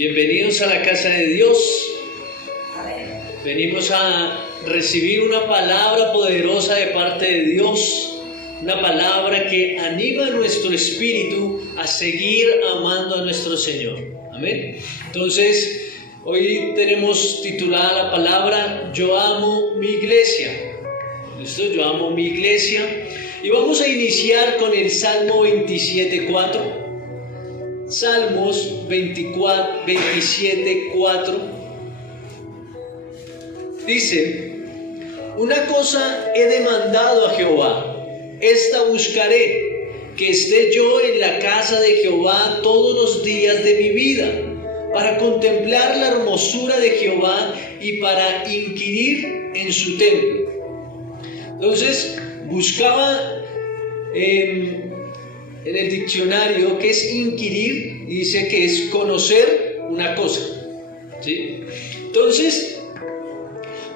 Bienvenidos a la casa de Dios. Venimos a recibir una palabra poderosa de parte de Dios, una palabra que anima nuestro espíritu a seguir amando a nuestro Señor. Amén. Entonces, hoy tenemos titulada la palabra Yo amo mi iglesia. ¿Listo? Yo amo mi iglesia. Y vamos a iniciar con el Salmo 27:4. Salmos 27:4 dice: una cosa he demandado a Jehová, esta buscaré, que esté yo en la casa de Jehová todos los días de mi vida, para contemplar la hermosura de Jehová y para inquirir en su templo. Entonces buscaba en el diccionario qué es inquirir, y dice que es conocer una cosa, ¿sí? Entonces,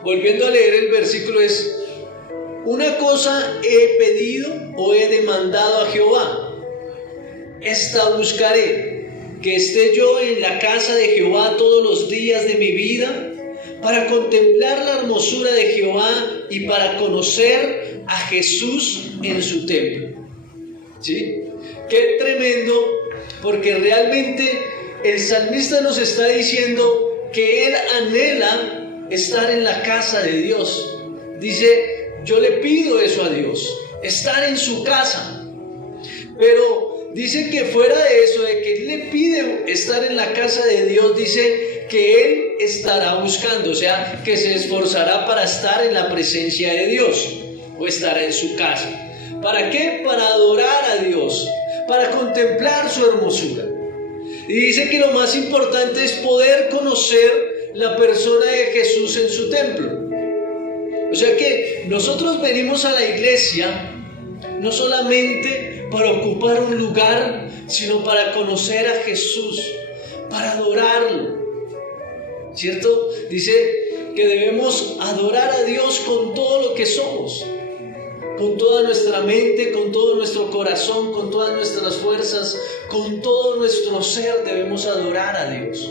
volviendo a leer el versículo, es: una cosa he pedido o he demandado a Jehová, esta buscaré, que esté yo en la casa de Jehová todos los días de mi vida, para contemplar la hermosura de Jehová y para conocer a Jesús en su templo. ¿Sí? Qué tremendo, porque realmente el salmista nos está diciendo que él anhela estar en la casa de Dios. Dice: yo le pido eso a Dios, estar en su casa. Pero dice que fuera de eso, de que él le pide estar en la casa de Dios, dice que él estará buscando, o sea, que se esforzará para estar en la presencia de Dios, o estará en su casa. ¿Para qué? Para adorar a Dios, para contemplar su hermosura. Y dice que lo más importante es poder conocer la persona de Jesús en su templo. O sea que nosotros venimos a la iglesia no solamente para ocupar un lugar, sino para conocer a Jesús, para adorarlo, ¿cierto? Dice que debemos adorar a Dios con todo lo que somos, con toda nuestra mente, con todo nuestro corazón, con todas nuestras fuerzas, con todo nuestro ser debemos adorar a Dios.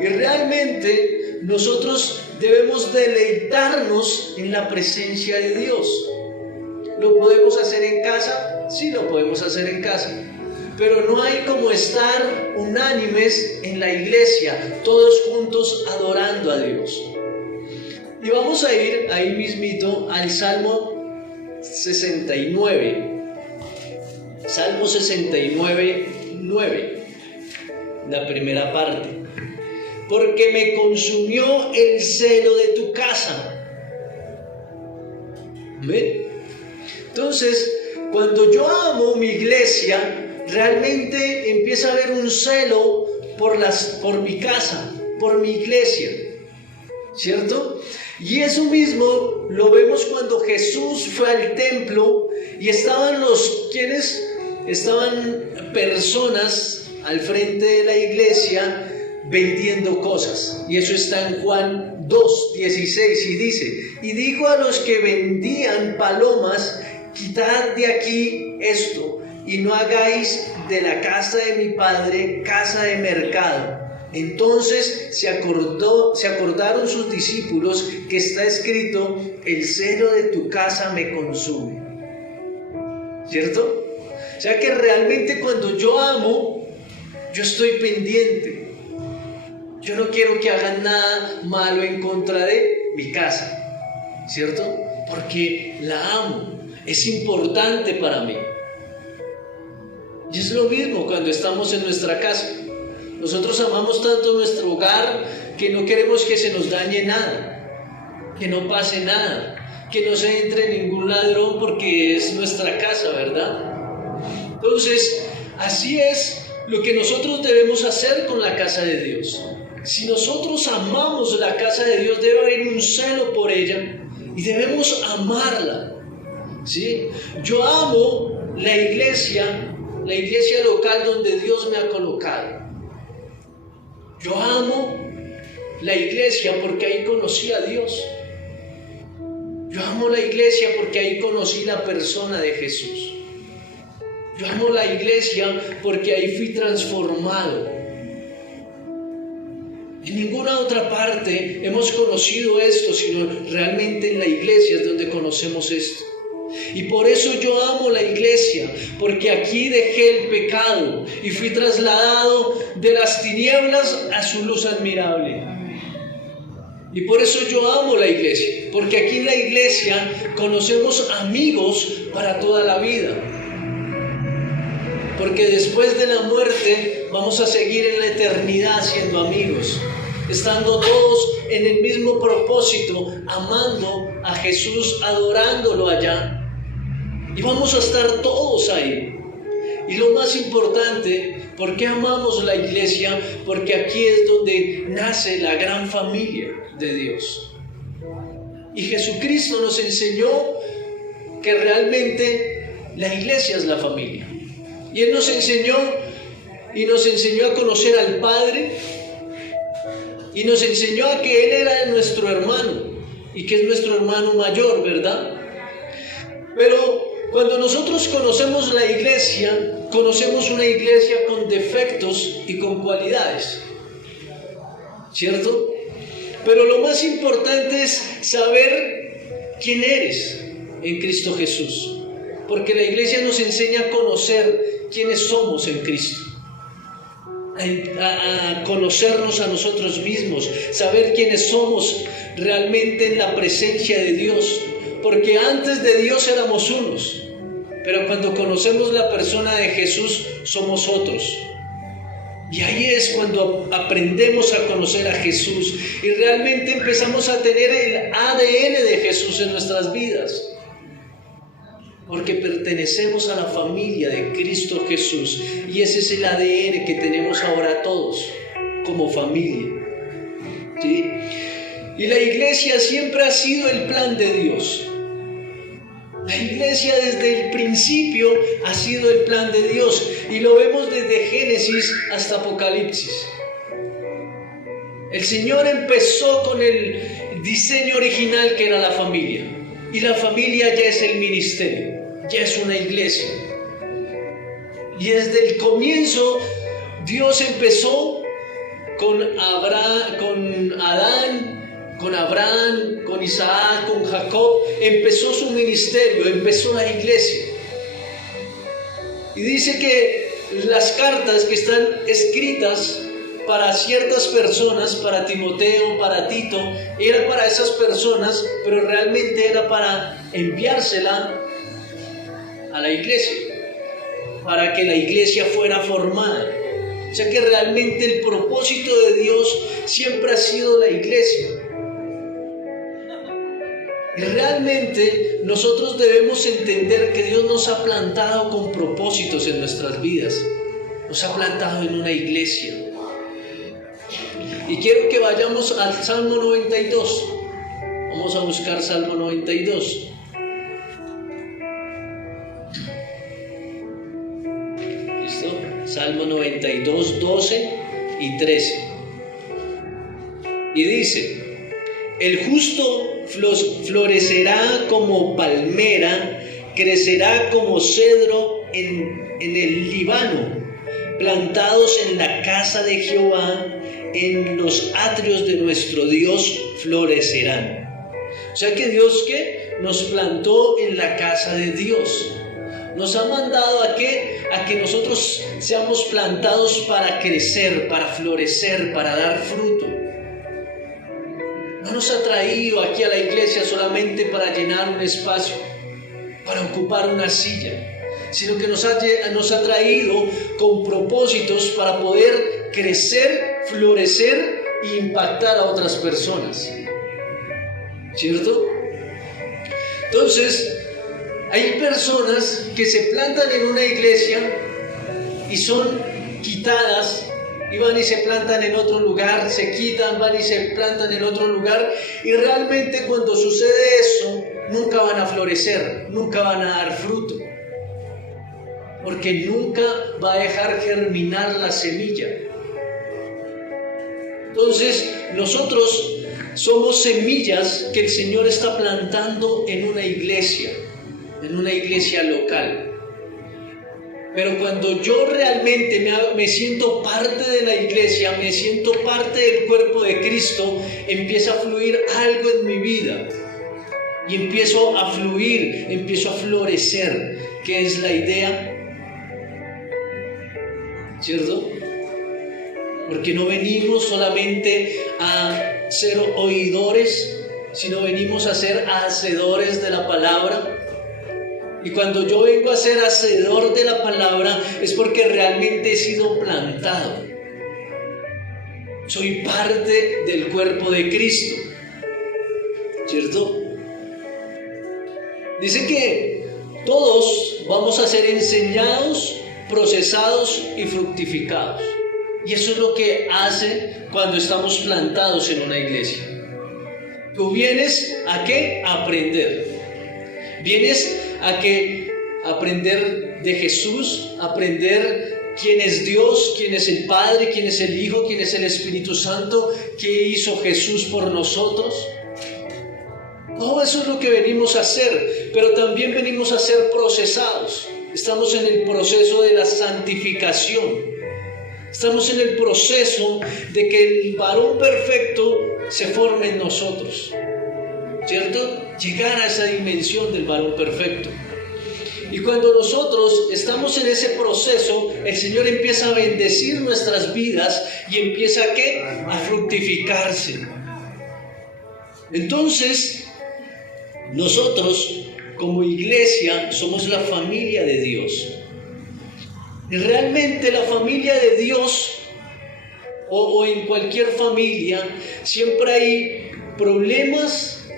Y realmente nosotros debemos deleitarnos en la presencia de Dios. ¿Lo podemos hacer en casa? Sí, lo podemos hacer en casa. Pero no hay como estar unánimes en la iglesia, todos juntos adorando a Dios. Y vamos a ir ahí mismito al Salmo 69. Salmo 69:9. La primera parte. Porque me consumió el celo de tu casa. ¿Ven? Entonces, cuando yo amo mi iglesia, realmente empieza a haber un celo por mi casa, por mi iglesia, ¿cierto? Y eso mismo lo vemos cuando Jesús fue al templo y estaban personas al frente de la iglesia vendiendo cosas. Y eso está en Juan 2:16, y dice: y dijo a los que vendían palomas: quitad de aquí esto, y no hagáis de la casa de mi padre casa de mercado. Entonces se acordaron sus discípulos que está escrito: el celo de tu casa me consume. ¿Cierto? O sea que realmente cuando yo amo, yo estoy pendiente. Yo no quiero que hagan nada malo en contra de mi casa, ¿cierto? Porque la amo, es importante para mí. Y es lo mismo cuando estamos en nuestra casa. Nosotros amamos tanto nuestro hogar que no queremos que se nos dañe nada, que no pase nada, que no se entre ningún ladrón, porque es nuestra casa, ¿verdad? Entonces, así es lo que nosotros debemos hacer con la casa de Dios. Si nosotros amamos la casa de Dios, debe haber un celo por ella y debemos amarla, ¿sí? Yo amo la iglesia local donde Dios me ha colocado. Yo amo la iglesia porque ahí conocí a Dios. Yo amo la iglesia porque ahí conocí la persona de Jesús. Yo amo la iglesia porque ahí fui transformado. En ninguna otra parte hemos conocido esto, sino realmente en la iglesia es donde conocemos esto. Y por eso yo amo la iglesia, porque aquí dejé el pecado y fui trasladado de las tinieblas a su luz admirable. Y por eso yo amo la iglesia, porque aquí en la iglesia conocemos amigos para toda la vida. Porque después de la muerte vamos a seguir en la eternidad siendo amigos, estando todos en el mismo propósito, amando a Jesús, adorándolo allá. Y vamos a estar todos ahí. Y lo más importante, ¿por qué amamos la iglesia? Porque aquí es donde nace la gran familia de Dios. Y Jesucristo nos enseñó que realmente la iglesia es la familia. Y Él nos enseñó a conocer al Padre, y nos enseñó a que Él era nuestro hermano, y que es nuestro hermano mayor, ¿verdad? Pero cuando nosotros conocemos la iglesia, conocemos una iglesia con defectos y con cualidades, ¿cierto? Pero lo más importante es saber quién eres en Cristo Jesús, porque la iglesia nos enseña a conocer quiénes somos en Cristo, a conocernos a nosotros mismos, saber quiénes somos realmente en la presencia de Dios, porque antes de Dios éramos unos, pero cuando conocemos la persona de Jesús somos otros. Y ahí es cuando aprendemos a conocer a Jesús y realmente empezamos a tener el ADN de Jesús en nuestras vidas, porque pertenecemos a la familia de Cristo Jesús, y ese es el ADN que tenemos ahora todos como familia, ¿sí? Y la iglesia siempre ha sido el plan de Dios. La iglesia desde el principio ha sido el plan de Dios, y lo vemos desde Génesis hasta Apocalipsis. El Señor empezó con el diseño original, que era la familia, y la familia ya es el ministerio, ya es una iglesia. Y desde el comienzo Dios empezó con Adán, con Abraham, con Isaac, con Jacob. Empezó su ministerio, empezó la iglesia. Y dice que las cartas que están escritas para ciertas personas, para Timoteo, para Tito, era para esas personas, pero realmente era para enviársela a la iglesia, para que la iglesia fuera formada. O sea que realmente el propósito de Dios siempre ha sido la iglesia. Y realmente nosotros debemos entender que Dios nos ha plantado con propósitos en nuestras vidas. Nos ha plantado en una iglesia. Y quiero que vayamos al Salmo 92. Vamos a buscar Salmo 92. ¿Listo? Salmo 92, 12 y 13. Y dice: el justo florecerá como palmera, crecerá como cedro en el Líbano, plantados en la casa de Jehová, en los atrios de nuestro Dios florecerán. O sea que Dios, ¿qué? Nos plantó en la casa de Dios. Nos ha mandado a que nosotros seamos plantados para crecer, para florecer, para dar fruto. No nos ha traído aquí a la iglesia solamente para llenar un espacio, para ocupar una silla, sino que nos ha traído con propósitos para poder crecer, florecer e impactar a otras personas, ¿cierto? Entonces, hay personas que se plantan en una iglesia y son quitadas, y van y se plantan en otro lugar, se quitan, van y se plantan en otro lugar, y realmente cuando sucede eso, nunca van a florecer, nunca van a dar fruto, porque nunca va a dejar germinar la semilla. Entonces, nosotros somos semillas que el Señor está plantando en una iglesia local. Pero cuando yo realmente me siento parte de la iglesia, me siento parte del cuerpo de Cristo, empieza a fluir algo en mi vida. Y empiezo a fluir, empiezo a florecer, que es la idea, ¿cierto? Porque no venimos solamente a ser oidores, sino venimos a ser hacedores de la palabra. Y cuando yo vengo a ser hacedor de la palabra es porque realmente he sido plantado. Soy parte del cuerpo de Cristo, ¿cierto? Dice que todos vamos a ser enseñados, procesados y fructificados. Y eso es lo que hace cuando estamos plantados en una iglesia. Tú vienes ¿a qué? A aprender. Vienes a aprender de Jesús, aprender quién es Dios, quién es el Padre, quién es el Hijo, quién es el Espíritu Santo, qué hizo Jesús por nosotros. Todo eso es lo que venimos a hacer, pero también venimos a ser procesados. Estamos en el proceso de la santificación. Estamos en el proceso de que el varón perfecto se forme en nosotros, ¿cierto? Llegar a esa dimensión del varón perfecto. Y cuando nosotros estamos en ese proceso, el Señor empieza a bendecir nuestras vidas y empieza ¿a qué? A fructificarse. Entonces, nosotros como iglesia somos la familia de Dios. Y realmente la familia de Dios, o en cualquier familia, siempre hay problemas,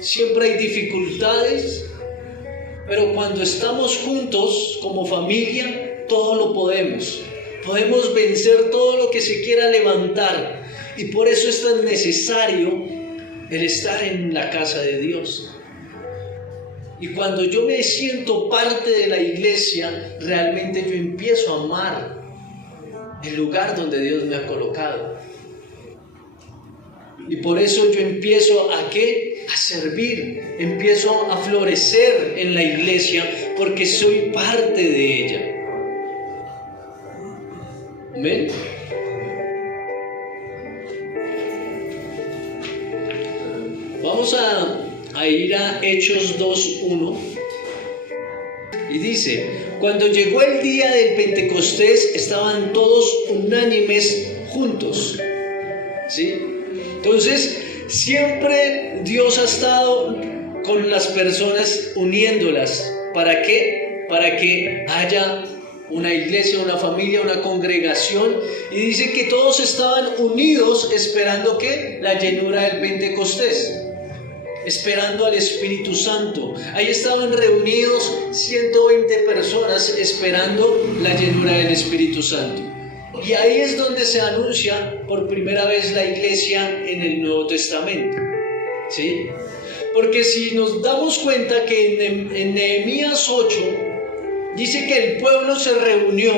siempre hay dificultades, pero cuando estamos juntos como familia, todo lo podemos. Podemos vencer todo lo que se quiera levantar. Y por eso es tan necesario el estar en la casa de Dios. Y cuando yo me siento parte de la iglesia, realmente yo empiezo a amar el lugar donde Dios me ha colocado. Y por eso yo empiezo ¿a qué? A servir, empiezo a florecer en la iglesia porque soy parte de ella. ¿Amén? Vamos a ir a Hechos 2:1 y dice: cuando llegó el día del Pentecostés estaban todos unánimes juntos, ¿sí? Entonces siempre Dios ha estado con las personas uniéndolas. ¿Para qué? Para que haya una iglesia, una familia, una congregación. Y dice que todos estaban unidos esperando ¿qué? La llenura del Pentecostés, esperando al Espíritu Santo. Ahí estaban reunidos 120 personas esperando la llenura del Espíritu Santo. Y ahí es donde se anuncia por primera vez la iglesia en el Nuevo Testamento, ¿sí? Porque si nos damos cuenta que en Nehemías 8 dice que el pueblo se reunió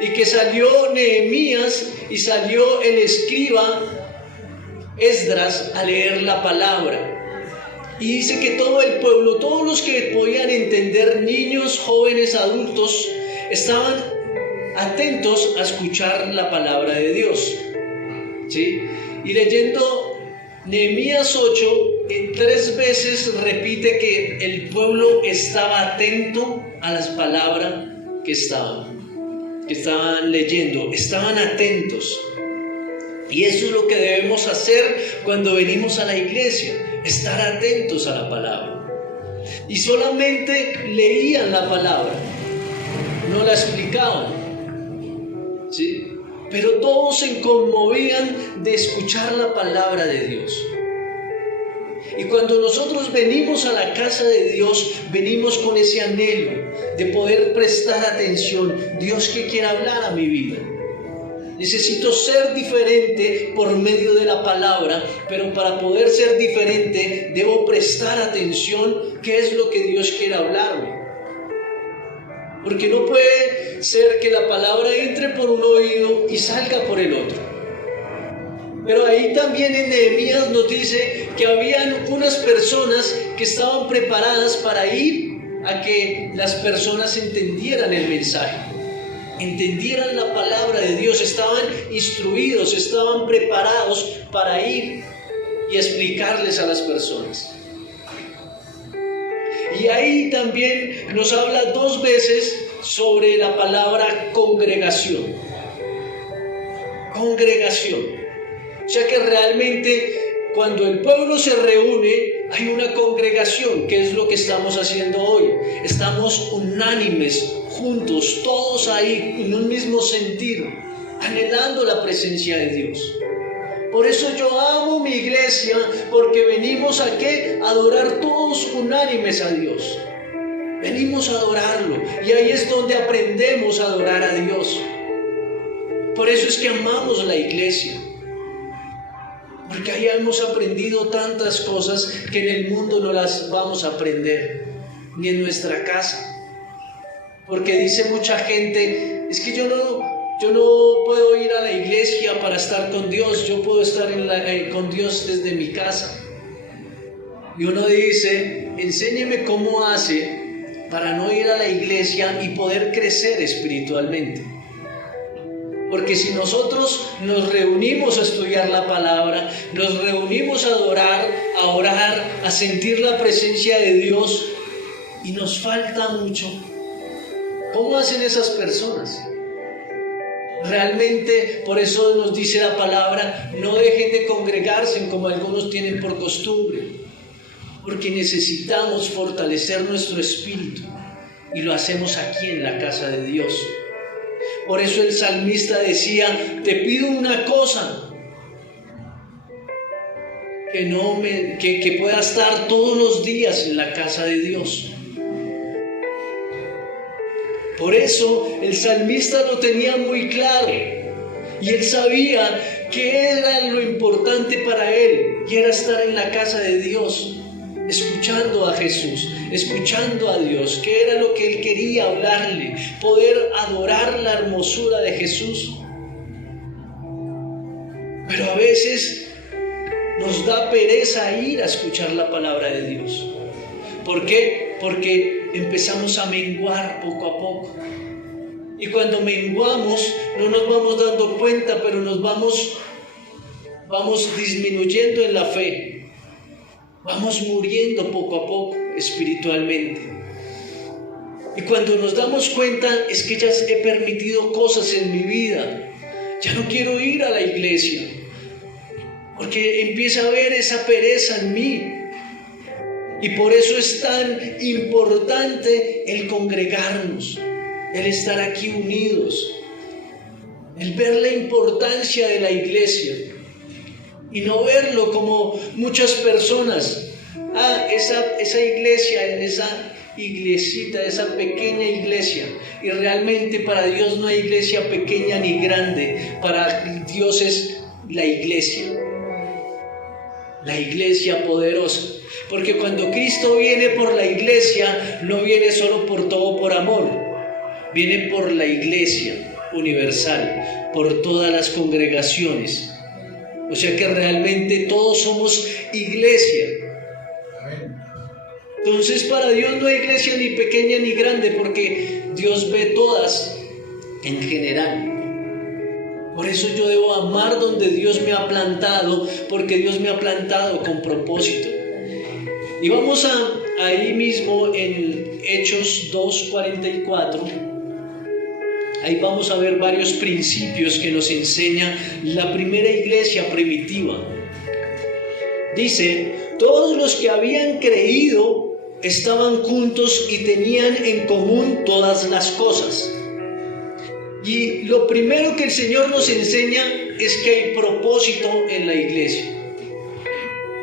y que salió Nehemías y salió el escriba Esdras a leer la palabra. Y dice que todo el pueblo, todos los que podían entender, niños, jóvenes, adultos, estaban atentos a escuchar la palabra de Dios, ¿sí? Y leyendo Nehemías 8, 3 veces repite que el pueblo estaba atento a las palabras que estaban leyendo, estaban atentos. Y eso es lo que debemos hacer cuando venimos a la iglesia, estar atentos a la palabra. Y solamente leían la palabra, no la explicaban, ¿sí? Pero todos se conmovían de escuchar la palabra de Dios. Y cuando nosotros venimos a la casa de Dios, venimos con ese anhelo de poder prestar atención. Dios, ¿qué quiere hablar a mi vida? Necesito ser diferente por medio de la palabra, pero para poder ser diferente debo prestar atención qué es lo que Dios quiere hablarme. Porque no puede ser que la palabra entre por un oído y salga por el otro. Pero ahí también en Nehemías nos dice que habían unas personas que estaban preparadas para ir a que las personas entendieran el mensaje, entendieran la palabra de Dios, estaban instruidos, estaban preparados para ir y explicarles a las personas. Y ahí también nos habla 2 veces sobre la palabra congregación. Congregación. O sea que realmente cuando el pueblo se reúne, hay una congregación, que es lo que estamos haciendo hoy. Estamos unánimes, juntos, todos ahí, en un mismo sentir, anhelando la presencia de Dios. Por eso yo amo mi iglesia, porque venimos a ¿qué? A adorar todos unánimes a Dios. Venimos a adorarlo, y ahí es donde aprendemos a adorar a Dios. Por eso es que amamos la iglesia, porque ahí hemos aprendido tantas cosas que en el mundo no las vamos a aprender, ni en nuestra casa. Porque dice mucha gente, es que yo no puedo ir a la iglesia para estar con Dios, yo puedo estar con Dios desde mi casa. Y uno dice, enséñeme cómo hace para no ir a la iglesia y poder crecer espiritualmente. Porque si nosotros nos reunimos a estudiar la palabra, nos reunimos a adorar, a orar, a sentir la presencia de Dios, y nos falta mucho, ¿cómo hacen esas personas? Realmente, por eso nos dice la palabra, no dejen de congregarse como algunos tienen por costumbre, porque necesitamos fortalecer nuestro espíritu, y lo hacemos aquí en la casa de Dios. Por eso el salmista decía, te pido una cosa, que pueda estar todos los días en la casa de Dios. Por eso el salmista lo tenía muy claro, y él sabía que era lo importante para él, y era estar en la casa de Dios, escuchando a Jesús, escuchando a Dios, que era lo que él quería hablarle, poder adorar la hermosura de Jesús. Pero a veces nos da pereza ir a escuchar la palabra de Dios. ¿Por qué? Porque empezamos a menguar poco a poco. Y cuando menguamos, no nos vamos dando cuenta, pero nos vamos disminuyendo en la fe. Vamos muriendo poco a poco espiritualmente. Y cuando nos damos cuenta, es que ya he permitido cosas en mi vida. Ya no quiero ir a la iglesia, porque empieza a haber esa pereza en mí. Y por eso es tan importante el congregarnos, el estar aquí unidos, el ver la importancia de la iglesia. Y no verlo como muchas personas, esa iglesia, esa iglesita, esa pequeña iglesia. Y realmente para Dios no hay iglesia pequeña ni grande, para Dios es la iglesia poderosa. Porque cuando Cristo viene por la iglesia, no viene solo por todo por amor, viene por la iglesia universal, por todas las congregaciones. O sea que realmente todos somos iglesia. Entonces para Dios no hay iglesia ni pequeña ni grande, porque Dios ve todas en general. Por eso yo debo amar donde Dios me ha plantado, porque Dios me ha plantado con propósito. Y vamos ahí mismo en Hechos 2:44. Ahí vamos a ver varios principios que nos enseña la primera iglesia primitiva. Dice, todos los que habían creído estaban juntos y tenían en común todas las cosas. Y lo primero que el Señor nos enseña es que hay propósito en la iglesia.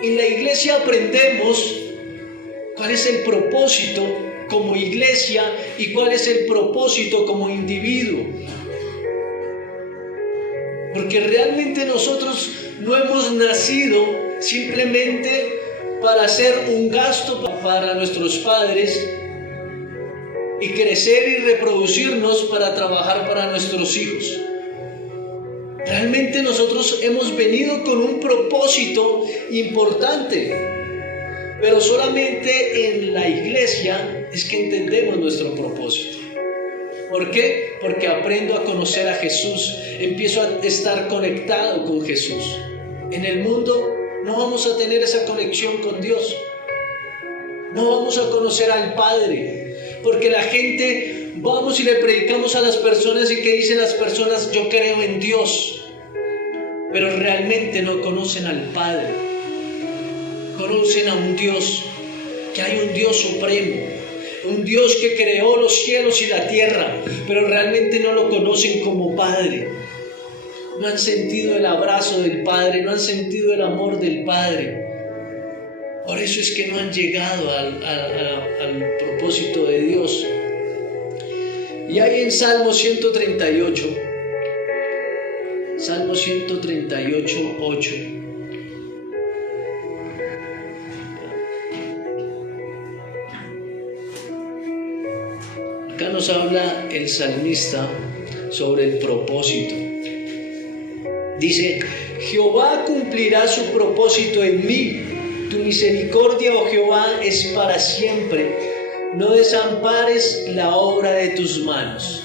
En la iglesia aprendemos cuál es el propósito como iglesia y cuál es el propósito como individuo. Porque realmente nosotros no hemos nacido simplemente para hacer un gasto para nuestros padres y crecer y reproducirnos para trabajar para nuestros hijos. Realmente nosotros hemos venido con un propósito importante, pero solamente en la iglesia iglesia es que entendemos nuestro propósito. ¿Por qué? Porque aprendo a conocer a Jesús, empiezo a estar conectado con Jesús. En el mundo no vamos a tener esa conexión con Dios, no vamos a conocer al Padre, porque la gente, vamos y le predicamos a las personas y ¿qué dicen las personas? Yo creo en Dios, pero realmente no conocen al Padre, conocen a un Dios, que hay un Dios supremo, un Dios que creó los cielos y la tierra, pero realmente no lo conocen como Padre. No han sentido el abrazo del Padre, no han sentido el amor del Padre. Por eso es que no han llegado al propósito de Dios. Y hay en Salmo 138, Salmo 138, 8. Acá nos habla el salmista sobre el propósito. Dice: Jehová cumplirá su propósito en mí. Tu misericordia, oh Jehová, es para siempre. No desampares la obra de tus manos.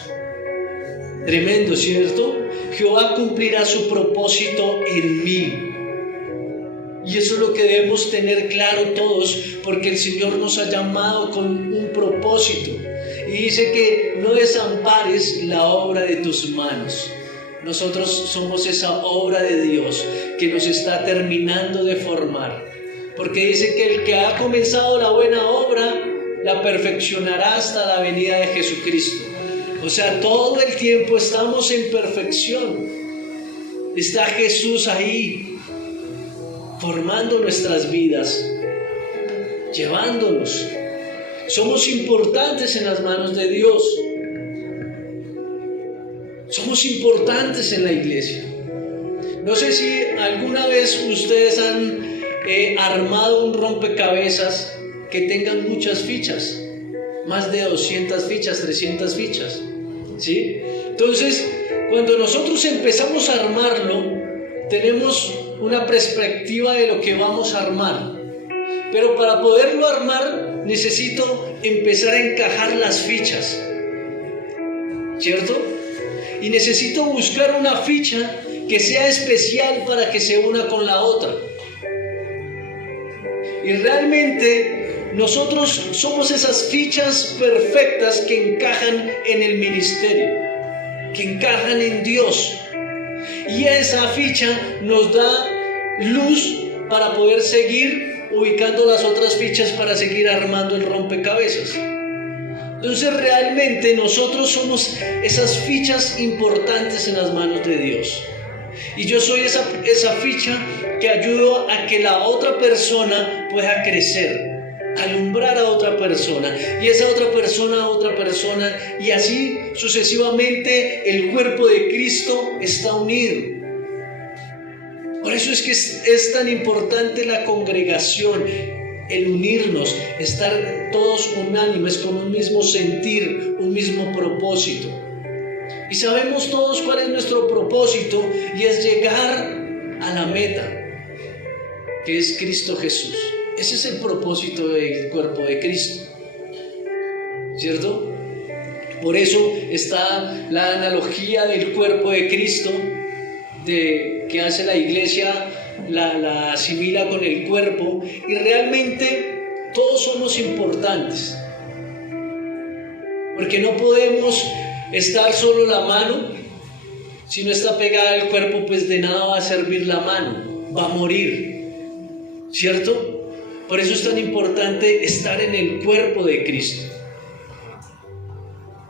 Tremendo, ¿cierto? Jehová cumplirá su propósito en mí. Y eso es lo que debemos tener claro todos, porque el Señor nos ha llamado con un propósito. Y dice que no desampares la obra de tus manos. Nosotros somos esa obra de Dios que nos está terminando de formar. Porque dice que el que ha comenzado la buena obra la perfeccionará hasta la venida de Jesucristo. O sea, todo el tiempo estamos en perfección. Está Jesús ahí, formando nuestras vidas, llevándonos. Somos importantes en las manos de Dios. Somos importantes en la iglesia. No sé si alguna vez ustedes han armado un rompecabezas que tengan muchas fichas, más de 200 fichas, 300 fichas, ¿sí? Entonces, cuando nosotros empezamos a armarlo, tenemos una perspectiva de lo que vamos a armar, pero para poderlo armar necesito empezar a encajar las fichas, ¿cierto? Y necesito buscar una ficha que sea especial para que se una con la otra. Y realmente nosotros somos esas fichas perfectas que encajan en el ministerio, que encajan en Dios. Y esa ficha nos da luz para poder seguir ubicando las otras fichas para seguir armando el rompecabezas. Entonces realmente nosotros somos esas fichas importantes en las manos de Dios. Y yo soy esa ficha que ayudo a que la otra persona pueda crecer, alumbrar a otra persona, y esa otra persona a otra persona, y así sucesivamente el cuerpo de Cristo está unido. Por eso es que es tan importante la congregación, el unirnos, estar todos unánimes con un mismo sentir, un mismo propósito. Y sabemos todos cuál es nuestro propósito, y es llegar a la meta, que es Cristo Jesús. Ese es el propósito del cuerpo de Cristo, ¿cierto? Por eso está la analogía del cuerpo de Cristo, que hace la iglesia, la asimila con el cuerpo, y realmente todos somos importantes, porque no podemos estar solo la mano. Si no está pegada al cuerpo, pues de nada va a servir la mano, va a morir, ¿cierto? Por eso es tan importante estar en el cuerpo de Cristo.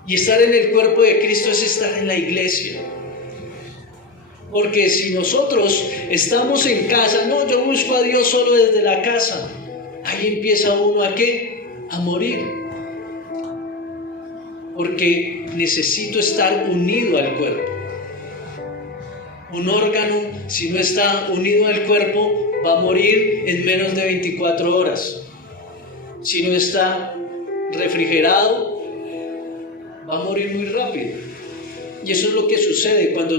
Y estar en el cuerpo de Cristo es estar en la iglesia. Porque si nosotros estamos en casa, no, yo busco a Dios solo desde la casa, ahí empieza uno ¿a qué? A morir. Porque necesito estar unido al cuerpo. Un órgano, si no está unido al cuerpo, va a morir en menos de 24 horas. Si no está refrigerado, va a morir muy rápido. Y eso es lo que sucede cuando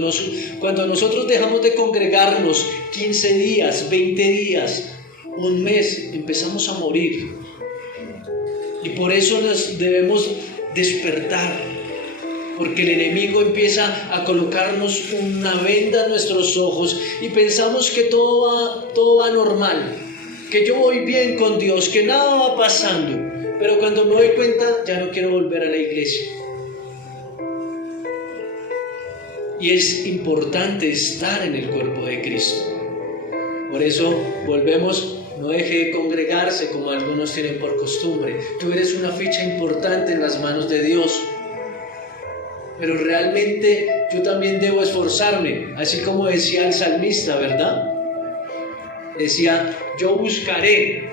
nosotros dejamos de congregarnos 15 días, 20 días, un mes, empezamos a morir. Y por eso nos debemos despertar, porque el enemigo empieza a colocarnos una venda en nuestros ojos y pensamos que todo va normal, que yo voy bien con Dios, que nada va pasando, pero cuando me doy cuenta ya no quiero volver a la iglesia. Y es importante estar en el cuerpo de Cristo. Por eso volvemos, no deje de congregarse como algunos tienen por costumbre. Tú eres una ficha importante en las manos de Dios. Pero realmente yo también debo esforzarme, así como decía el salmista, ¿verdad? Decía, yo buscaré.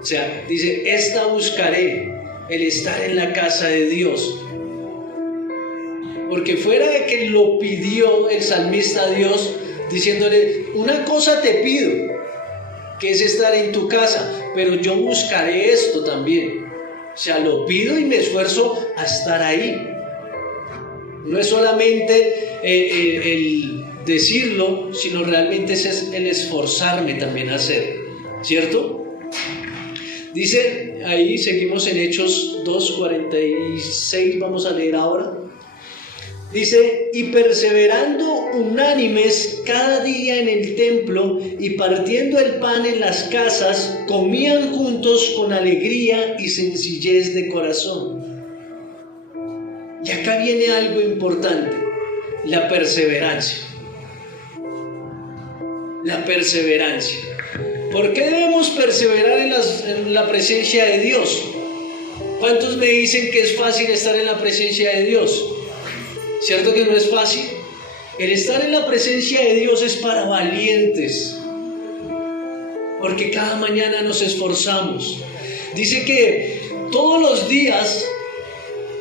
O sea, dice, esta buscaré, el estar en la casa de Dios. Porque fuera de que lo pidió el salmista a Dios, diciéndole, una cosa te pido, que es estar en tu casa, pero yo buscaré esto también. O sea, lo pido y me esfuerzo a estar ahí. No es solamente el decirlo, sino realmente es el esforzarme también a hacer, ¿cierto? Dice, ahí seguimos en Hechos 2:46, vamos a leer ahora. Dice, y perseverando unánimes cada día en el templo y partiendo el pan en las casas, comían juntos con alegría y sencillez de corazón. Y acá viene algo importante, la perseverancia. La perseverancia. ¿Por qué debemos perseverar en la presencia de Dios? ¿Cuántos me dicen que es fácil estar en la presencia de Dios? ¿Cierto que no es fácil? El estar en la presencia de Dios es para valientes, porque cada mañana nos esforzamos. Dice que todos los días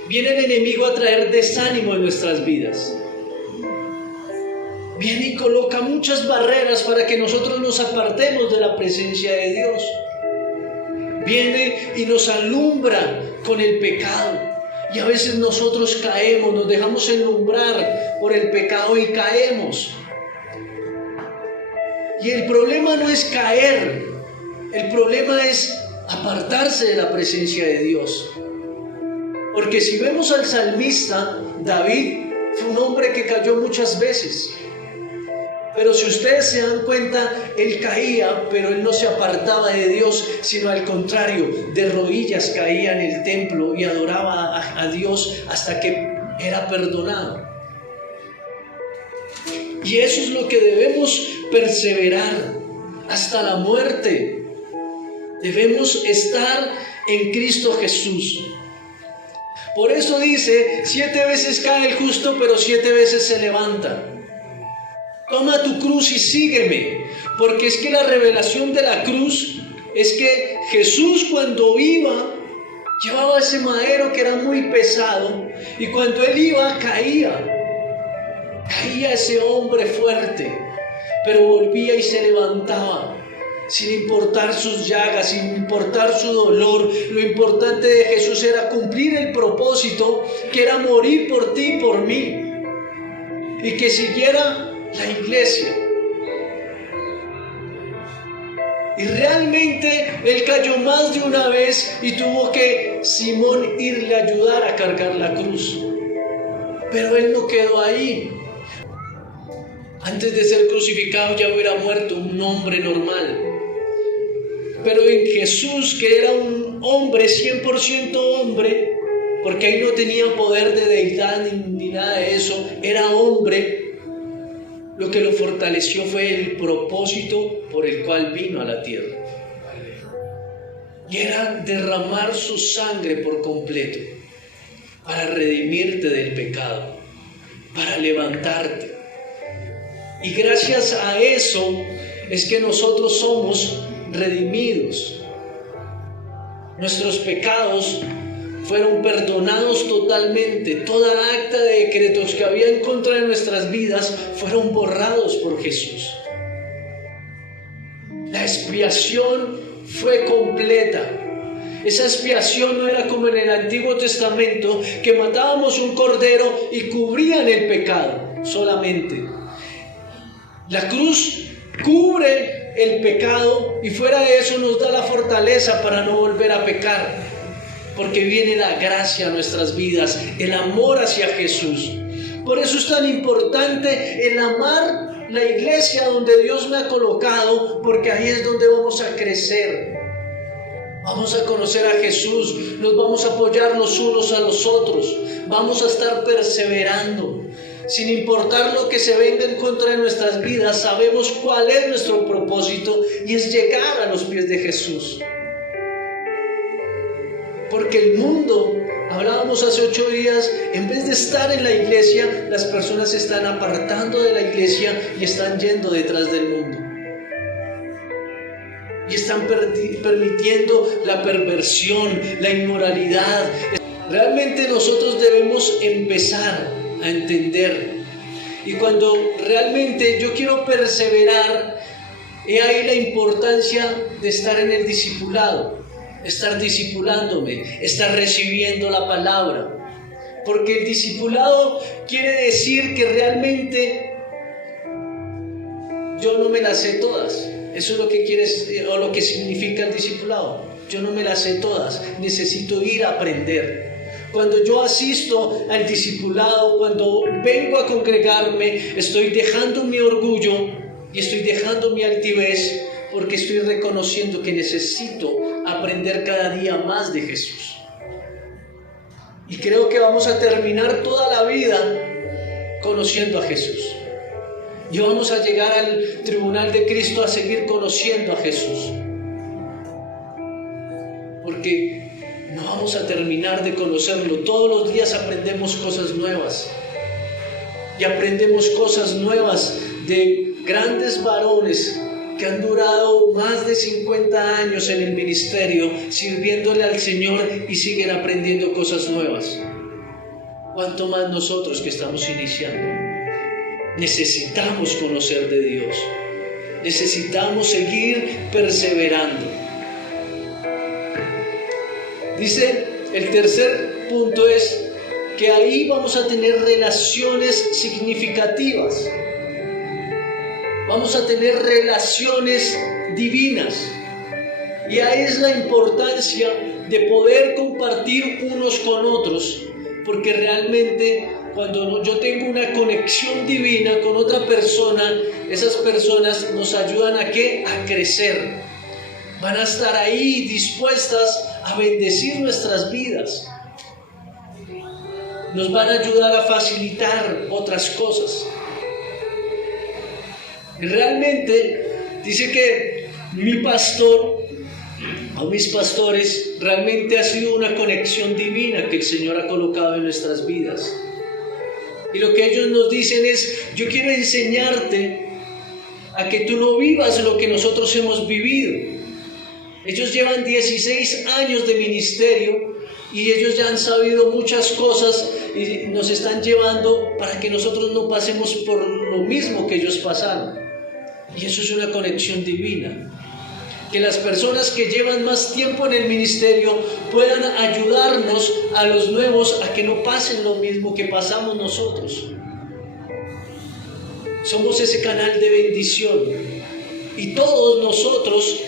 viene el enemigo a traer desánimo en nuestras vidas. Viene y coloca muchas barreras para que nosotros nos apartemos de la presencia de Dios. Viene y nos alumbra con el pecado. Y a veces nosotros caemos, nos dejamos enlumbrar por el pecado y caemos. Y el problema no es caer, el problema es apartarse de la presencia de Dios. Porque si vemos al salmista, David fue un hombre que cayó muchas veces. Pero si ustedes se dan cuenta, él caía, pero él no se apartaba de Dios, sino al contrario, de rodillas caía en el templo y adoraba a Dios hasta que era perdonado. Y eso es lo que debemos perseverar hasta la muerte. Debemos estar en Cristo Jesús. Por eso dice, 7 veces cae el justo, pero 7 veces se levanta. Toma tu cruz y sígueme, porque es que la revelación de la cruz es que Jesús cuando iba, llevaba ese madero que era muy pesado, y cuando él iba caía ese hombre fuerte, pero volvía y se levantaba, sin importar sus llagas, sin importar su dolor. Lo importante de Jesús era cumplir el propósito, que era morir por ti y por mí, y que siguiera la iglesia. Y realmente él cayó más de una vez y tuvo que Simón irle a ayudar a cargar la cruz. Pero él no quedó ahí. Antes de ser crucificado ya hubiera muerto un hombre normal. Pero en Jesús, que era un hombre, 100% hombre, porque ahí no tenía poder de deidad ni nada de eso, era hombre. Lo que lo fortaleció fue el propósito por el cual vino a la tierra. Y era derramar su sangre por completo para redimirte del pecado, para levantarte. Y gracias a eso es que nosotros somos redimidos. Nuestros pecados fueron perdonados totalmente. Toda acta de decretos que había en contra de nuestras vidas fueron borrados por Jesús. La expiación fue completa. Esa expiación no era como en el Antiguo Testamento, que matábamos un cordero y cubrían el pecado solamente. La cruz cubre el pecado y fuera de eso nos da la fortaleza para no volver a pecar, porque viene la gracia a nuestras vidas, el amor hacia Jesús. Por eso es tan importante el amar la iglesia donde Dios me ha colocado, porque ahí es donde vamos a crecer. Vamos a conocer a Jesús, nos vamos a apoyar los unos a los otros, vamos a estar perseverando. Sin importar lo que se venga en contra de nuestras vidas, sabemos cuál es nuestro propósito y es llegar a los pies de Jesús. Porque el mundo, hablábamos hace 8 días, en vez de estar en la iglesia, las personas se están apartando de la iglesia y están yendo detrás del mundo. Y están permitiendo la perversión, la inmoralidad. Realmente nosotros debemos empezar a entender. Y cuando realmente yo quiero perseverar, he ahí la importancia de estar en el discipulado, estar discipulándome, estar recibiendo la palabra. Porque el discipulado quiere decir que realmente yo no me las sé todas. Eso es lo que quieres, o lo que significa el discipulado. Yo no me las sé todas, necesito ir a aprender. Cuando yo asisto al discipulado, cuando vengo a congregarme, estoy dejando mi orgullo y estoy dejando mi altivez, porque estoy reconociendo que necesito aprender cada día más de Jesús. Y creo que vamos a terminar toda la vida conociendo a Jesús. Y vamos a llegar al tribunal de Cristo a seguir conociendo a Jesús. Porque no vamos a terminar de conocerlo. Todos los días aprendemos cosas nuevas. Y aprendemos cosas nuevas de grandes varones que han durado más de 50 años en el ministerio, sirviéndole al Señor y siguen aprendiendo cosas nuevas. ¿Cuánto más nosotros que estamos iniciando? Necesitamos conocer de Dios. Necesitamos seguir perseverando. Dice, el tercer punto es que ahí vamos a tener relaciones significativas. Vamos a tener relaciones divinas. Y ahí es la importancia de poder compartir unos con otros, porque realmente cuando yo tengo una conexión divina con otra persona, esas personas nos ayudan ¿a qué? A crecer. Van a estar ahí dispuestas a bendecir nuestras vidas. Nos van a ayudar a facilitar otras cosas. Y realmente dice que mi pastor o mis pastores realmente ha sido una conexión divina que el Señor ha colocado en nuestras vidas. Y lo que ellos nos dicen es, yo quiero enseñarte a que tú no vivas lo que nosotros hemos vivido. Ellos llevan 16 años de ministerio y ellos ya han sabido muchas cosas y nos están llevando para que nosotros no pasemos por lo mismo que ellos pasaron. Y eso es una conexión divina. Que las personas que llevan más tiempo en el ministerio puedan ayudarnos a los nuevos a que no pasen lo mismo que pasamos nosotros. Somos ese canal de bendición y todos nosotros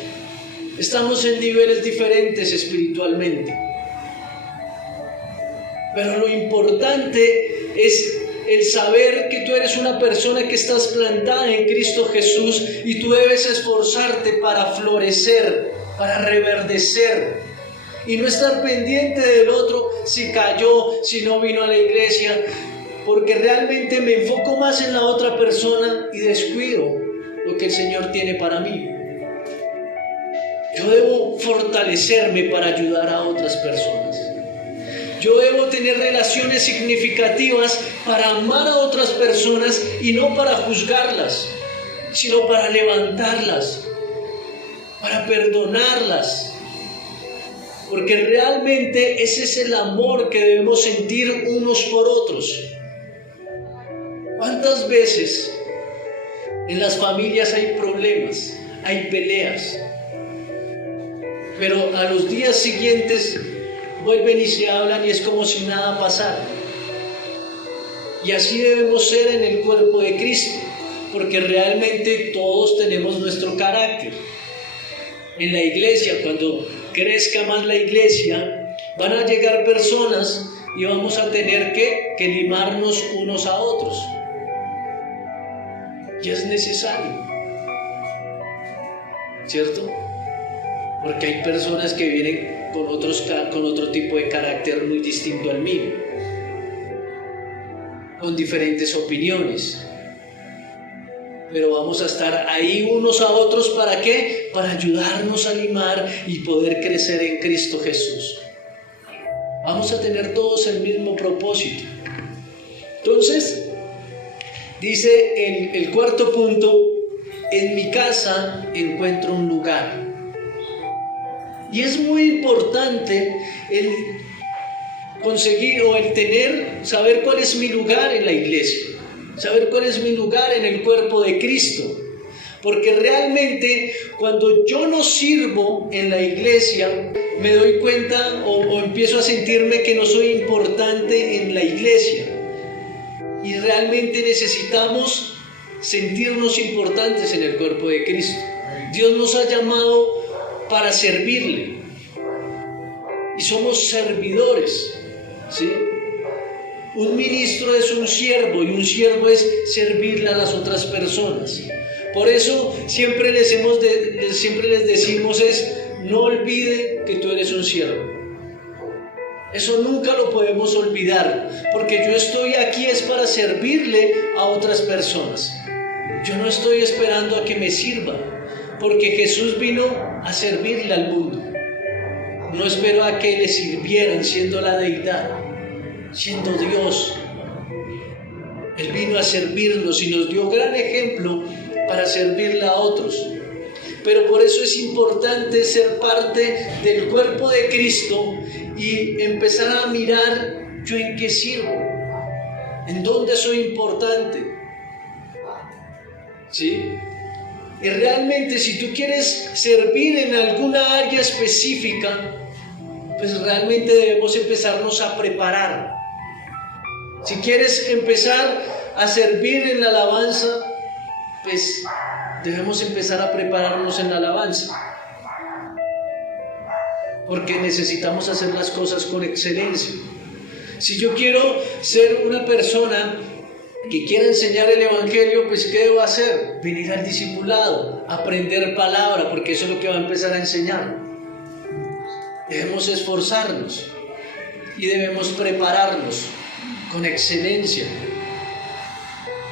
estamos en niveles diferentes espiritualmente. Pero lo importante es el saber que tú eres una persona que estás plantada en Cristo Jesús y tú debes esforzarte para florecer, para reverdecer y no estar pendiente del otro, si cayó, si no vino a la iglesia, porque realmente me enfoco más en la otra persona y descuido lo que el Señor tiene para mí. Yo debo fortalecerme para ayudar a otras personas. Yo debo tener relaciones significativas para amar a otras personas y no para juzgarlas, sino para levantarlas, para perdonarlas. Porque realmente ese es el amor que debemos sentir unos por otros. ¿Cuántas veces en las familias hay problemas, hay peleas? Pero a los días siguientes vuelven y se hablan y es como si nada pasara. Y así debemos ser en el cuerpo de Cristo, porque realmente todos tenemos nuestro carácter. en la iglesia, cuando crezca más la iglesia, van a llegar personas y vamos a tener que limarnos unos a otros. Y es necesario, ¿cierto? Porque hay personas que vienen con otro tipo de carácter muy distinto al mío, con diferentes opiniones. Pero vamos a estar ahí unos a otros, ¿para qué? Para ayudarnos a limar y poder crecer en Cristo Jesús. Vamos a tener todos el mismo propósito. Entonces, dice el cuarto punto: en mi casa encuentro un lugar. Y es muy importante el conseguir o el saber cuál es mi lugar en la iglesia, saber cuál es mi lugar en el cuerpo de Cristo. Porque realmente cuando yo no sirvo en la iglesia, me doy cuenta o empiezo a sentirme que no soy importante en la iglesia. Y realmente necesitamos sentirnos importantes en el cuerpo de Cristo. Dios nos ha llamado para servirle. Y somos servidores, ¿sí? Un ministro es un siervo y un siervo es servirle a las otras personas. Por eso siempre les decimos no olvide que tú eres un siervo. Eso nunca lo podemos olvidar, porque yo estoy aquí es para servirle a otras personas. Yo no estoy esperando a que me sirva, porque Jesús vino a servirle al mundo. No espero a que le sirvieran siendo la deidad, siendo Dios. Él vino a servirnos y nos dio gran ejemplo para servirle a otros. Pero por eso es importante ser parte del cuerpo de Cristo y empezar a mirar yo en qué sirvo, en dónde soy importante, ¿sí? Y realmente si tú quieres servir en alguna área específica, pues realmente debemos empezarnos a preparar. Si quieres empezar a servir en la alabanza, pues debemos empezar a prepararnos en la alabanza, porque necesitamos hacer las cosas con excelencia. Si yo quiero ser una persona que quiera enseñar el evangelio, pues ¿qué debo hacer? Venir al discipulado, aprender palabra, porque eso es lo que va a empezar a enseñar. Debemos esforzarnos y debemos prepararnos con excelencia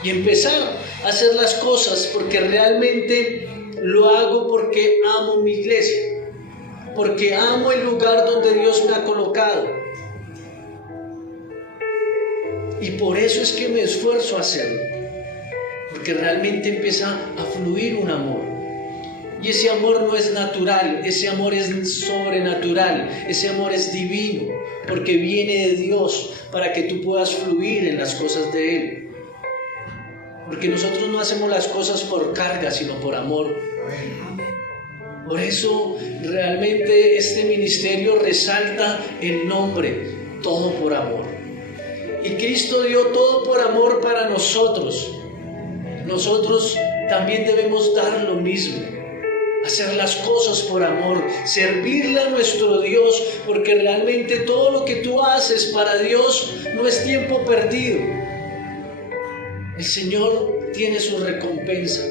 y empezar a hacer las cosas porque realmente lo hago porque amo mi iglesia, porque amo el lugar donde Dios me ha colocado, y por eso es que me esfuerzo a hacerlo, porque realmente empieza a fluir un amor. Y ese amor no es natural, ese amor es sobrenatural, ese amor es divino, porque viene de Dios para que tú puedas fluir en las cosas de Él. Porque nosotros no hacemos las cosas por carga, sino por amor. Por eso realmente este ministerio resalta el nombre, todo por amor. Y Cristo dio todo por amor para nosotros. Nosotros también debemos dar lo mismo. Hacer las cosas por amor, servirle a nuestro Dios, porque realmente todo lo que tú haces para Dios no es tiempo perdido. El Señor tiene su recompensa.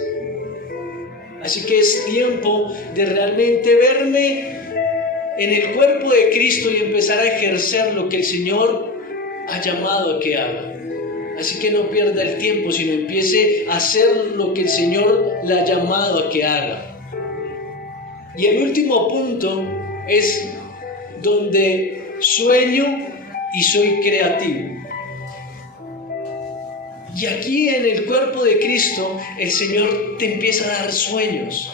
Así que es tiempo de realmente verme en el cuerpo de Cristo y empezar a ejercer lo que el Señor ha llamado a que haga. Así que no pierda el tiempo, sino empiece a hacer lo que el Señor le ha llamado a que haga. Y el último punto es donde sueño y soy creativo. Y aquí en el cuerpo de Cristo, el Señor te empieza a dar sueños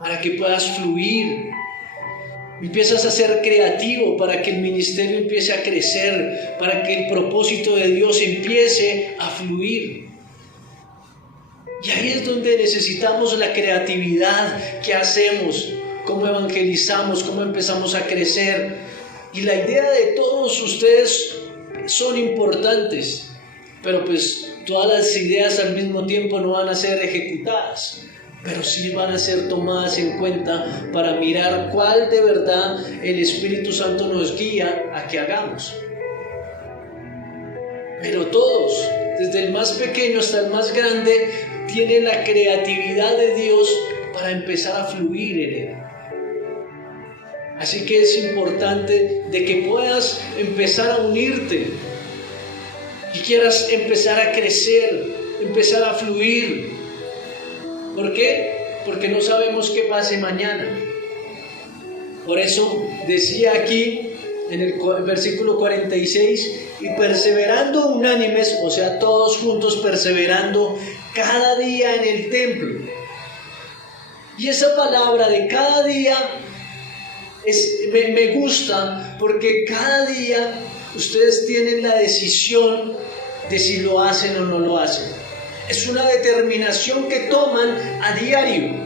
para que puedas fluir. Empiezas a ser creativo para que el ministerio empiece a crecer, para que el propósito de Dios empiece a fluir. Y ahí es donde necesitamos la creatividad. ¿Qué hacemos? ¿Cómo evangelizamos? ¿Cómo empezamos a crecer? Y la idea de todos ustedes son importantes, pero pues todas las ideas al mismo tiempo no van a ser ejecutadas. pero sí van a ser tomadas en cuenta para mirar cuál de verdad el Espíritu Santo nos guía a que hagamos. Pero todos, desde el más pequeño hasta el más grande, tienen la creatividad de Dios para empezar a fluir en Él. Así que es importante de que puedas empezar a unirte y quieras empezar a crecer, empezar a fluir. ¿Por qué? Porque no sabemos qué pase mañana. Por eso decía aquí en el versículo 46, y perseverando unánimes, o sea, todos juntos perseverando cada día en el templo. Y esa palabra de cada día me gusta, porque cada día ustedes tienen la decisión de si lo hacen o no lo hacen. Es una determinación que toman a diario.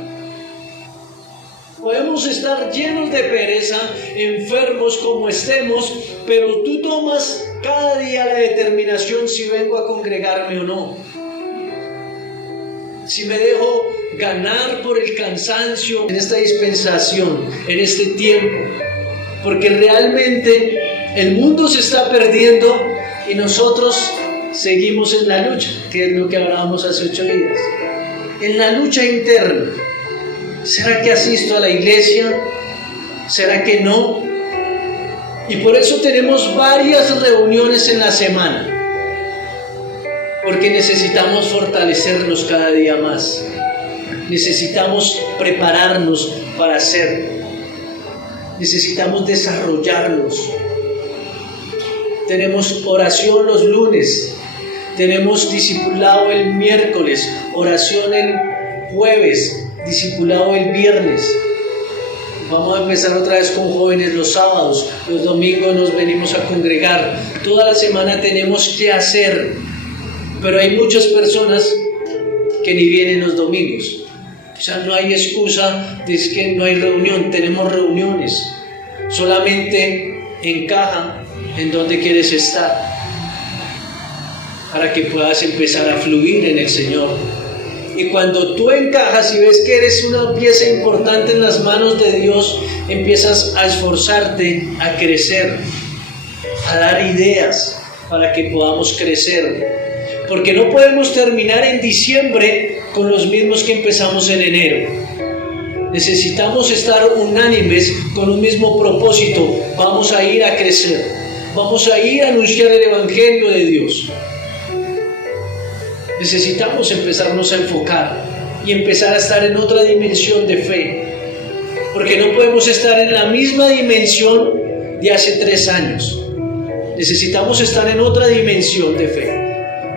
Podemos estar llenos de pereza, enfermos como estemos, pero tú tomas cada día la determinación si vengo a congregarme o no. Si me dejo ganar por el cansancio en esta dispensación, en este tiempo, porque realmente el mundo se está perdiendo y nosotros seguimos en la lucha, que es lo que hablábamos hace 8 días, en la lucha interna. ¿Será que asisto a la iglesia? ¿Será que no? Y por eso tenemos varias reuniones en la semana, porque necesitamos fortalecernos cada día más. Necesitamos prepararnos para hacer. Necesitamos desarrollarnos. Tenemos oración los lunes. Tenemos discipulado el miércoles. Oración el jueves. Discipulado el viernes. Vamos a empezar otra vez con jóvenes los sábados. Los domingos nos venimos a congregar. Toda la semana tenemos que hacer. Pero hay muchas personas que ni vienen los domingos. O sea, no hay excusa de que no hay reunión. Tenemos reuniones. Solamente encaja en donde quieres estar, para que puedas empezar a fluir en el Señor. Y cuando tú encajas y ves que eres una pieza importante en las manos de Dios, empiezas a esforzarte, a crecer, a dar ideas para que podamos crecer. Porque no podemos terminar en diciembre con los mismos que empezamos en enero. Necesitamos estar unánimes con un mismo propósito. Vamos a ir a crecer. Vamos a ir a anunciar el Evangelio de Dios. Necesitamos empezarnos a enfocar y empezar a estar en otra dimensión de fe. Porque no podemos estar en la misma dimensión de hace 3 años. Necesitamos estar en otra dimensión de fe.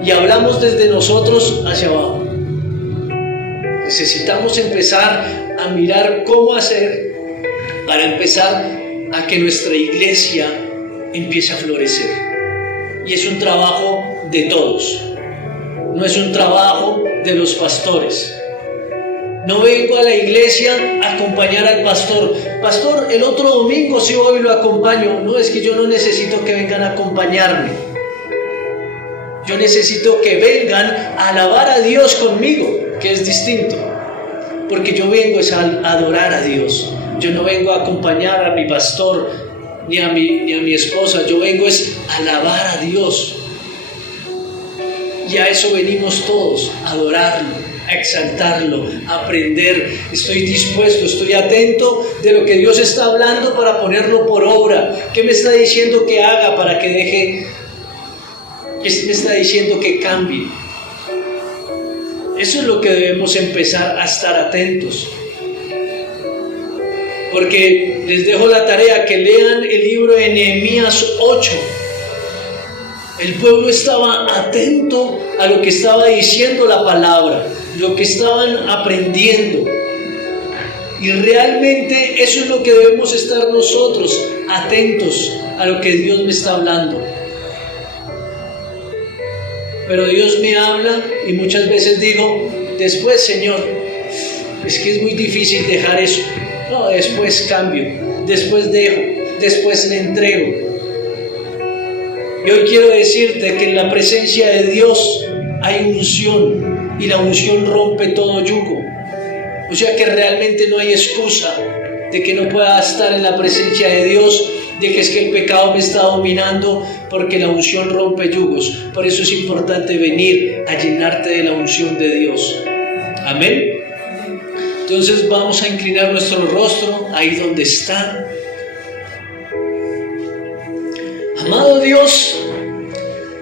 Y hablamos desde nosotros hacia abajo. Necesitamos empezar a mirar cómo hacer para empezar a que nuestra iglesia empiece a florecer. Y es un trabajo de todos. No es un trabajo de los pastores. No vengo a la iglesia a acompañar al pastor. Pastor, el otro domingo sí hoy lo acompaño. No, es que yo no necesito que vengan a acompañarme. Yo necesito que vengan a alabar a Dios conmigo, que es distinto. Porque yo vengo es a adorar a Dios. Yo no vengo a acompañar a mi pastor ni a mi esposa. Yo vengo es a alabar a Dios. Y a eso venimos todos, a adorarlo, a exaltarlo, a aprender. Estoy dispuesto, estoy atento de lo que Dios está hablando para ponerlo por obra. ¿Qué me está diciendo que haga para que deje? ¿Qué me está diciendo que cambie? Eso es lo que debemos empezar a estar atentos. Porque les dejo la tarea que lean el libro de Nehemías 8. El pueblo estaba atento a lo que estaba diciendo la palabra, lo que estaban aprendiendo. Y realmente eso es lo que debemos estar nosotros, atentos a lo que Dios me está hablando. Pero Dios me habla y muchas veces digo, después, Señor, es que es muy difícil dejar eso. No, después cambio, después dejo, después le entrego. Y hoy quiero decirte que en la presencia de Dios hay unción, y la unción rompe todo yugo. O sea que realmente no hay excusa de que no pueda estar en la presencia de Dios, de que es que el pecado me está dominando, porque la unción rompe yugos. Por eso es importante venir a llenarte de la unción de Dios. Amén. Entonces vamos a inclinar nuestro rostro ahí donde está. Amado Dios,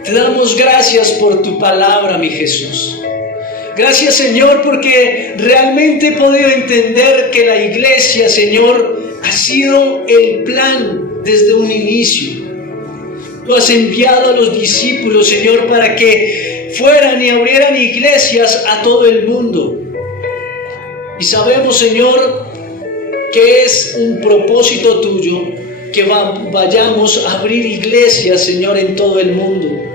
te damos gracias por tu palabra, mi Jesús. Gracias, Señor, porque realmente he podido entender que la iglesia, Señor, ha sido el plan desde un inicio. Tú has enviado a los discípulos, Señor, para que fueran y abrieran iglesias a todo el mundo. Y sabemos, Señor, que es un propósito tuyo que vayamos a abrir iglesias, Señor, en todo el mundo.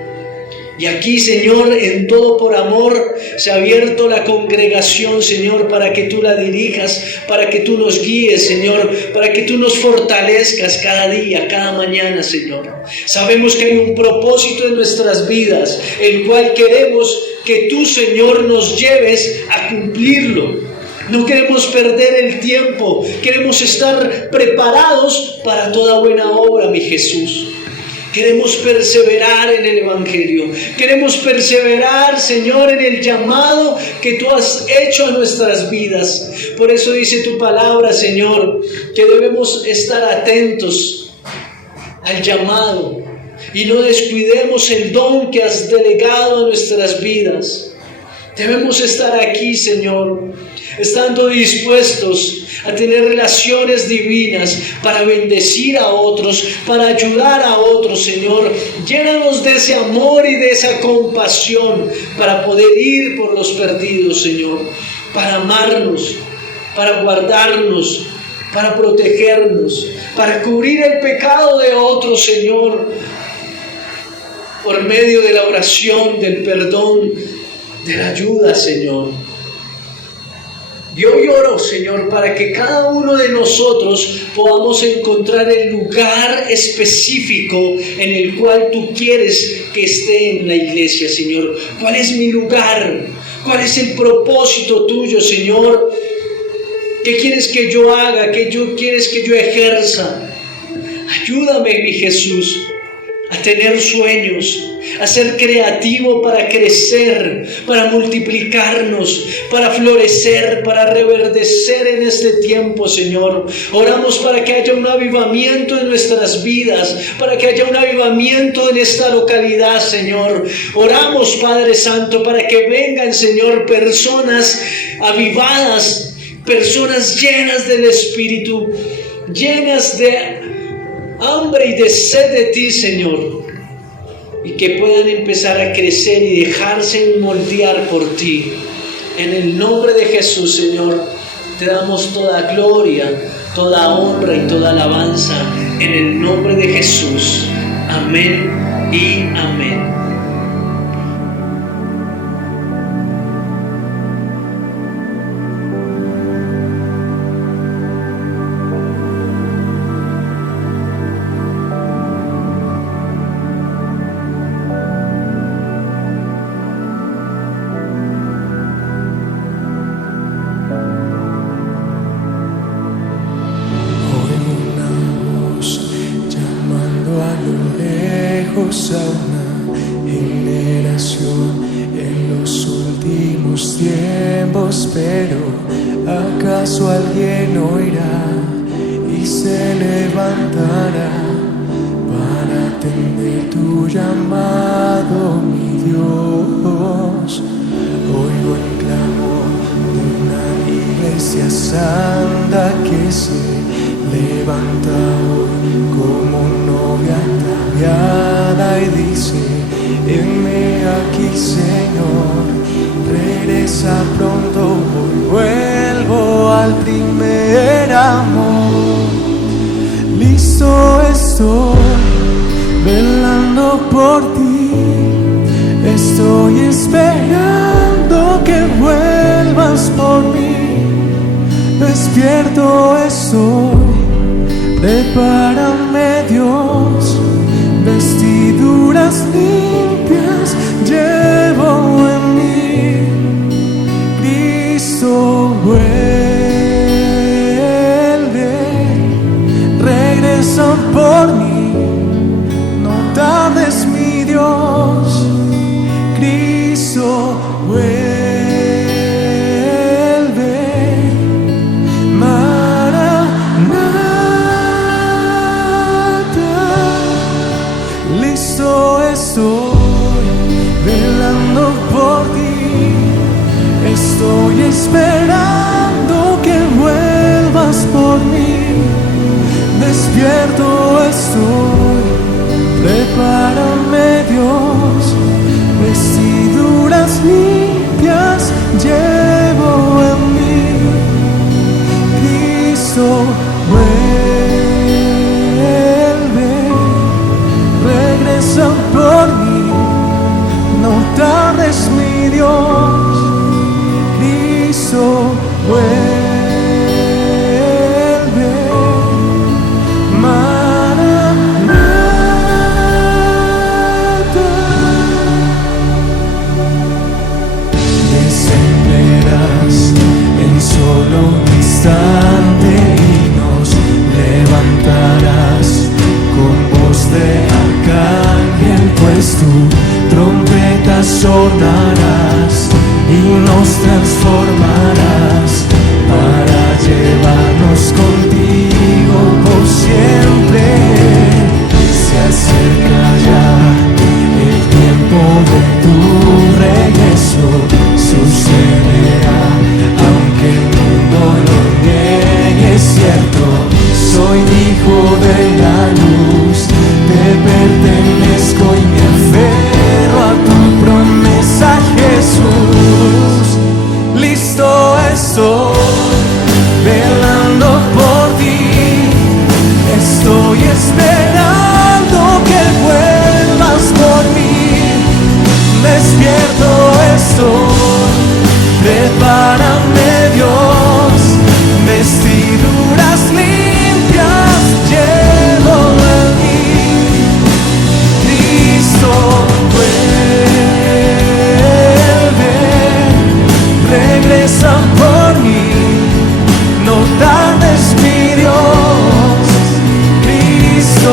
Y aquí, Señor, en todo por amor, se ha abierto la congregación, Señor, para que tú la dirijas, para que tú nos guíes, Señor, para que tú nos fortalezcas cada día, cada mañana, Señor. Sabemos que hay un propósito en nuestras vidas, el cual queremos que tú, Señor, nos lleves a cumplirlo. No queremos perder el tiempo, queremos estar preparados para toda buena obra, mi Jesús. Queremos perseverar en el Evangelio. Queremos perseverar, Señor, en el llamado que tú has hecho a nuestras vidas. Por eso dice tu palabra, Señor, que debemos estar atentos al llamado y no descuidemos el don que has delegado a nuestras vidas. Debemos estar aquí, Señor, estando dispuestos a tener relaciones divinas para bendecir a otros, para ayudar a otros, Señor. Llénanos de ese amor y de esa compasión para poder ir por los perdidos, Señor, para amarnos, para guardarnos, para protegernos, para cubrir el pecado de otros, Señor, por medio de la oración, del perdón, de la ayuda, Señor. Yo oro, Señor, para que cada uno de nosotros podamos encontrar el lugar específico en el cual tú quieres que esté en la iglesia, Señor. ¿Cuál es mi lugar? ¿Cuál es el propósito tuyo, Señor? ¿Qué quieres que yo haga? ¿Qué quieres que yo ejerza? Ayúdame, mi Jesús, a tener sueños, a ser creativo para crecer, para multiplicarnos, para florecer, para reverdecer en este tiempo, Señor. Oramos para que haya un avivamiento en nuestras vidas, para que haya un avivamiento en esta localidad, Señor. Oramos, Padre Santo, para que vengan, Señor, personas avivadas, personas llenas del Espíritu, llenas de hambre y de sed de ti, Señor, y que puedan empezar a crecer y dejarse moldear por ti. En el nombre de Jesús, Señor, te damos toda gloria, toda honra y toda alabanza, en el nombre de Jesús. Amén y amén. A una generación en los últimos tiempos, pero ¿acaso alguien oirá y se levantará para atender tu llamado, mi Dios? Oigo el clamor de una iglesia santa que se levanta hoy como novia ataviada y dice: heme aquí, Señor, regresa pronto, hoy vuelvo al primer amor. Listo estoy, velando por ti, estoy esperando que vuelvas por mí. Despierto estoy, prepárame, Dios, vestiduras limpias llevo en mí. Cristo vuelve. por mí, no tardes mi Dios. Cristo vuelve, Maranatha. Listo estoy, velando por ti. Estoy esperando que vuelvas por mí. Despierto estoy, prepárame Dios. Vestiduras limpias llevo en mí. Cristo vuelve, regresa por mí, no tardes mi Dios. Cristo vuelve, Maranatha. Descenderás en solo un instante y nos levantarás con voz de arcángel, pues tu trompeta sonarás y nos transformarás para llevarnos contigo por siempre. Se acerca ya el tiempo de tu regreso, sucederá aunque el mundo lo niegue. Es cierto, soy hijo de la luz, te pertenezco y me aferro a tu promesa, Jesús. Listo estoy, velando por ti. Estoy esperando que vuelvas por mí. Despierto estoy, prepárame Dios. Vestiduras limpias llevo en mí. Cristo regresa por mí, no tardes mi Dios. Cristo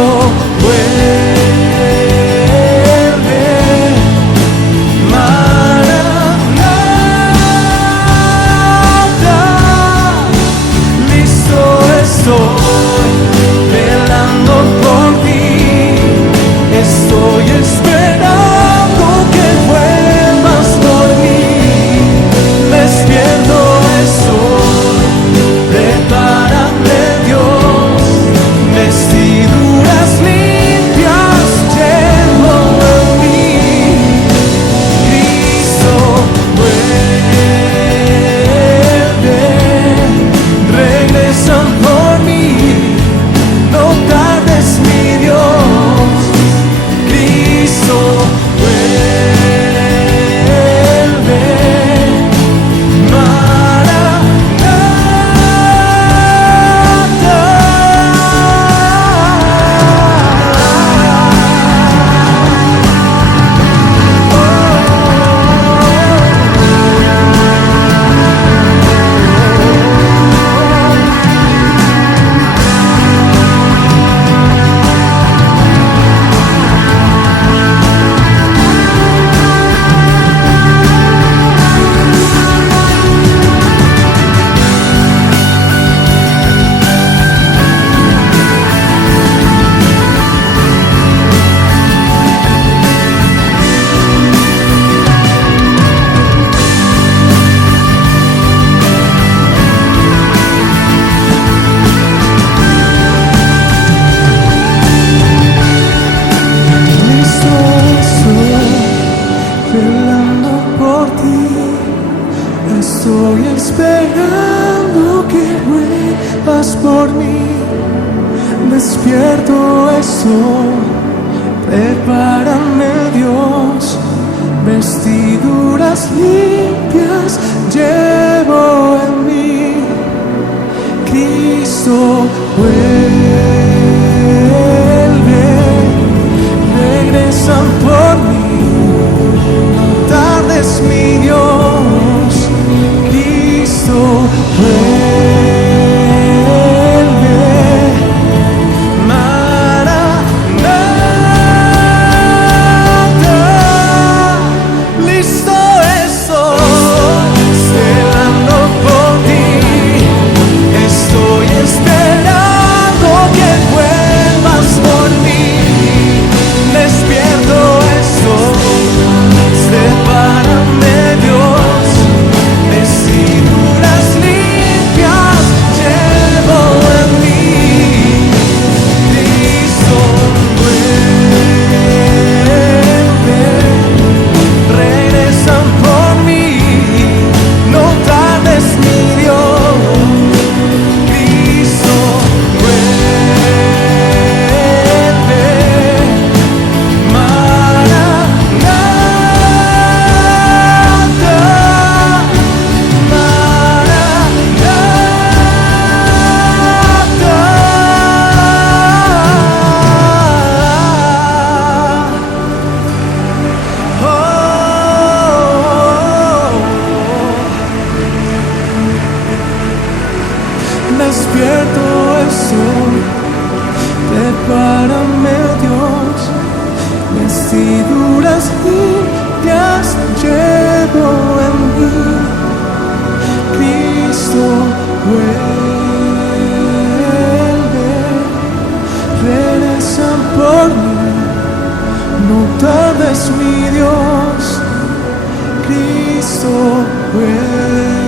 vuelve, Maranatha. Listo estoy, velando por ti. Estoy esperando que vuelvas por mí. Despierto estoy, prepárame Dios. Vestiduras limpias llevo en mí. Cristo vuelve, regresa por mí, no tardes mi Dios. Cristo vuelve, estoy esperando que vuelvas por mí. Despierto estoy, prepárame Dios. Vestiduras limpias llevo en mí. Cristo vuelve, regresa por mí, no tardes mi Dios. Cristo vuelve, Maranatha. por mí, no tardes, mi Dios, Cristo ven.